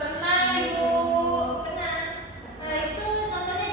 Pernah, Ibu. Pernah. Itu nontonnya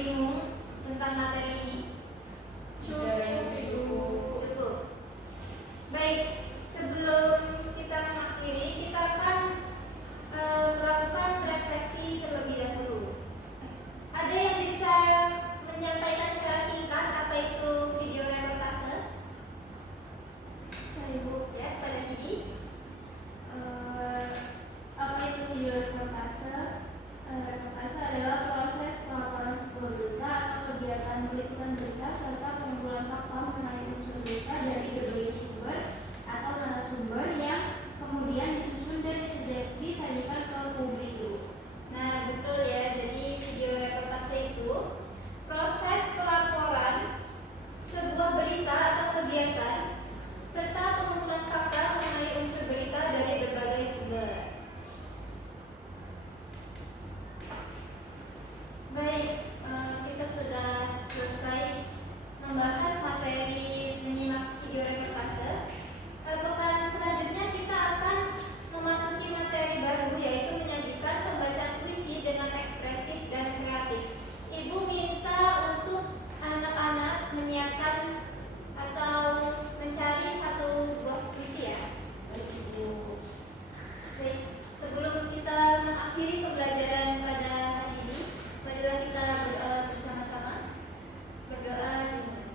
bingung tentang materi ini? Cukup. Baik, sebelum kita mengakhiri, kita akan melakukan refleksi terlebih dahulu. Ada yang bisa menyampaikan secara singkat apa itu video reportase? Ibu ya, pada kiri. Apa itu video reportase? Reportase adalah proses pelaporan sebuah berita atau kegiatan peliputan berita serta pengumpulan fakta mengenai unsur berita dari berbagai sumber atau narasumber yang kemudian disusun dan disajikan ke publik. Nah, betul ya. Jadi video reportase itu proses pelaporan sebuah berita atau kegiatan serta pengumpulan fakta mengenai unsur berita dari berbagai sumber. Baik, kita sudah selesai membahas materi menyimak video reportase. Pekan selanjutnya kita akan memasuki materi baru, yaitu menyajikan pembacaan puisi dengan ekspresif dan kreatif. Ibu minta untuk anak-anak menyiapkan atau mencari satu buah puisi ya. Baik, Ibu. Baik, sebelum kita mengakhiri pembelajaran pada hari ini, marilah kita berdoa bersama-sama. Berdoa dimulai.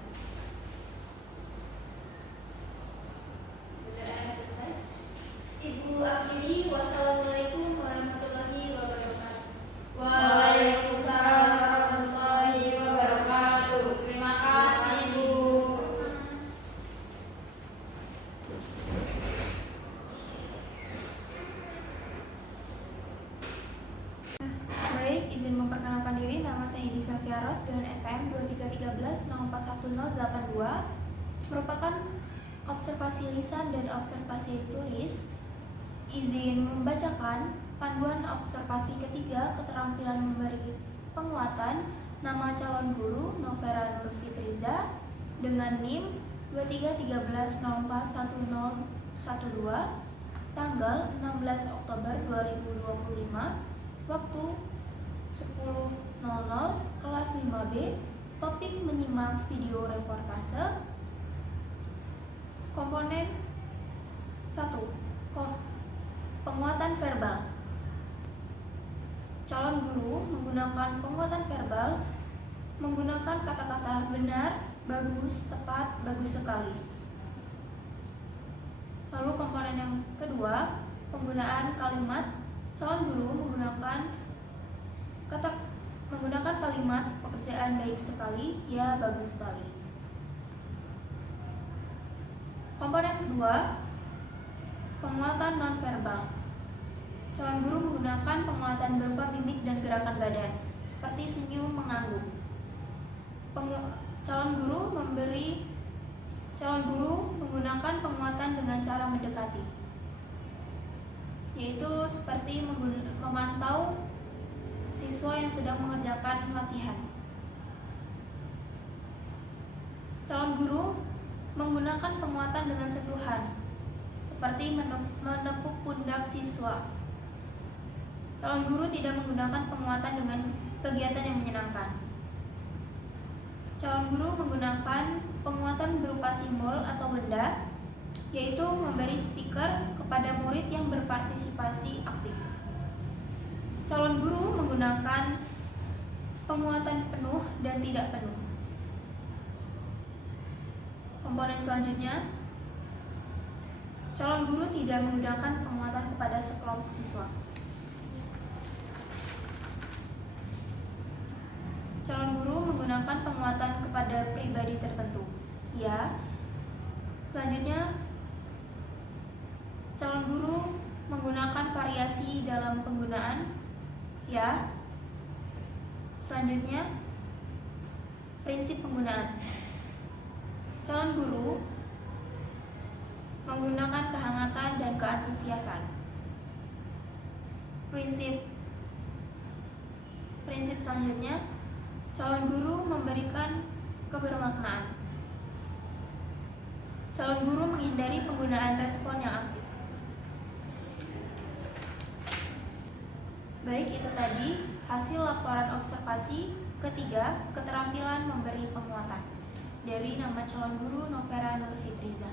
Berdoa selesai. Ibu akhiri. Wassalamualaikum warahmatullahi wabarakatuh. Waalaikumsalam warahmatullahi wabarakatuh. Terima kasih, Bu. Baik, izin memperkenalkan diri. Nama saya Edi Safiaros dengan NPM 2313-041082, merupakan observasi lisan dan observasi tulis. Izin membacakan panduan observasi ketiga, keterampilan memberi penguatan. Nama calon guru Novera Nur Fitriza dengan NIM 2313041012, tanggal 16 Oktober 2025, waktu 10.00, kelas 5B. Topik menyimak video reportase. Komponen 1. Penguatan verbal. Calon guru menggunakan penguatan verbal menggunakan kata-kata benar, bagus, tepat, bagus sekali. Lalu komponen yang kedua, penggunaan kalimat. Calon guru menggunakan kalimat pekerjaan baik sekali, ya bagus sekali. Komponen kedua, penguatan nonverbal. Calon guru menggunakan penguatan berupa mimik dan gerakan badan, seperti senyum, mengangguk. Calon guru menggunakan penguatan dengan cara mendekati, yaitu seperti memantau siswa yang sedang mengerjakan latihan. Calon guru menggunakan penguatan dengan sentuhan, seperti menepuk pundak siswa. Calon guru tidak menggunakan penguatan dengan kegiatan yang menyenangkan. Calon guru menggunakan penguatan berupa simbol atau benda, yaitu memberi stiker kepada murid yang berpartisipasi aktif. Calon guru menggunakan penguatan penuh dan tidak penuh. Komponen selanjutnya, calon guru tidak menggunakan penguatan kepada sekelompok siswa. Calon guru menggunakan penguatan kepada pribadi tertentu, ya. Selanjutnya, calon guru menggunakan variasi dalam penggunaan, ya. Selanjutnya, prinsip penggunaan. Calon guru menggunakan kehangatan dan keantusiasan. Prinsip selanjutnya, calon guru memberikan kebermaknaan. Calon guru menghindari penggunaan respon yang aktif. Baik, itu tadi hasil laporan observasi. Ketiga, keterampilan memberi penguatan. Dari nama calon guru Novera Nurfitriza.